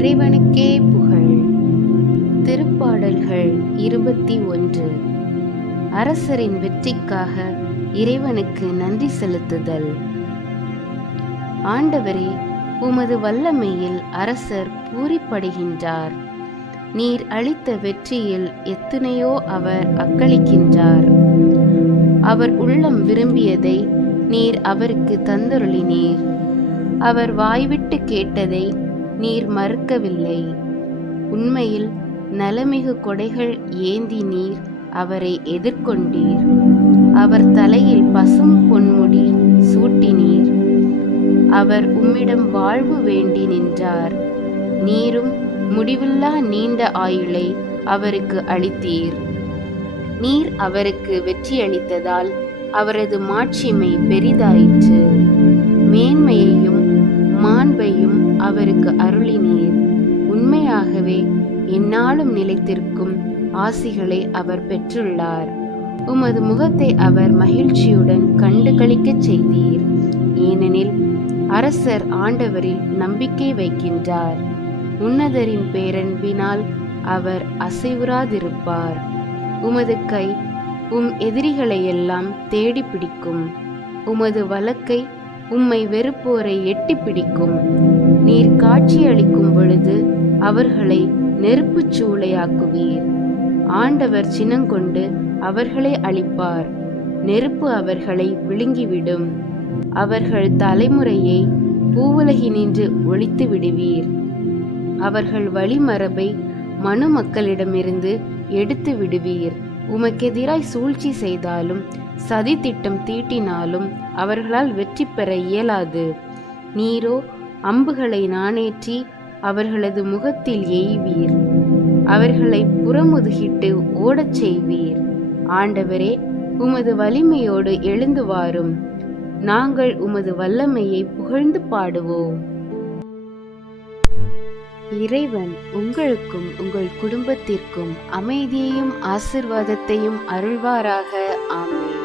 இறைவனுக்கே புகழ். திருப்பாடல்கள் 21. அரசரின் வெற்றிக்காக இறைவனுக்கு நன்றி செலுத்துதல். ஆண்டவரே, உமது வல்லமையில் அரசர் பூரிப்படைகின்றார். நீர் அளித்த வெற்றியில் எத்தனையோ அவர் அக்களிக்கின்றார். அவர் உள்ளம் விரும்பியதை நீர் அவருக்கு தந்தருளினீர். அவர் வாய்விட்டு கேட்டதை நீர் மறுக்கவில்லை. உண்மையில் நலமிகு கொடைகள் ஏந்தி நீர் அவரை எதிர்கொண்டீர். அவர் தலையில் பசும் பொன்முடி சூட்டினீர். அவர் உம்மிடம் வாழ்வு வேண்டி நின்றார். நீரும் முடிவில்லா நீண்ட ஆயுளை அவருக்கு அளித்தீர். நீர் அவருக்கு வெற்றியளித்ததால் அவரது மாட்சிமை பெரிதாயிற்று. மேன்மையையும் மாண்பையும் அவருக்கு அருளினீர். உண்மையாகவே எந்நாளும் நிலைத்திருக்கும் ஆசிகளை அவர் பெற்றுள்ளார். உமது முகத்தை அவர் மகிழ்ச்சியுடன் கண்டு களிக்கச் செய்தீர். ஏனெனில் அரசர் ஆண்டவரில் நம்பிக்கை வைக்கின்றார். உன்னதரின் பேரன்பினால் அவர் அசைவுறாதிருப்பார். உமது கை எதிரிகளையெல்லாம் தேடி பிடிக்கும். உமது வலக்கை உம்மை வெறுப்போரை எட்டி பிடிக்கும். நீர் காட்சியளிக்கும் பொழுது அவர்களை நெருப்புச் சூளையாக்குவீர். ஆண்டவர் சினங்கொண்டு அவர்களை அழிப்பார். நெருப்பு அவர்களை விழுங்கிவிடும். அவர்கள் தலைமுறையை பூவுலகினின்று ஒழித்து விடுவீர். அவர்கள் வழிமரபை மனு மக்களிடமிருந்து எடுத்து விடுவீர். உமக்கெதிராய் சூழ்ச்சி செய்தாலும் சதி திட்டம் தீட்டினாலும் அவர்களால் வெற்றி பெற இயலாது. நீரோ அம்புகளை நாணேற்றி அவர்களது முகத்தில் எய்வீர். அவர்களை புறமுதுகிட்டு ஓடச் செய்வீர். ஆண்டவரே, உமது வலிமையோடு எழுந்து வாரும். நாங்கள் உமது வல்லமையை புகழ்ந்து பாடுவோம். இறைவன் உங்களுக்கும் உங்கள் குடும்பத்திற்கும் அமைதியையும் ஆசீர்வாதத்தையும் அருள்வாராக. ஆமென்.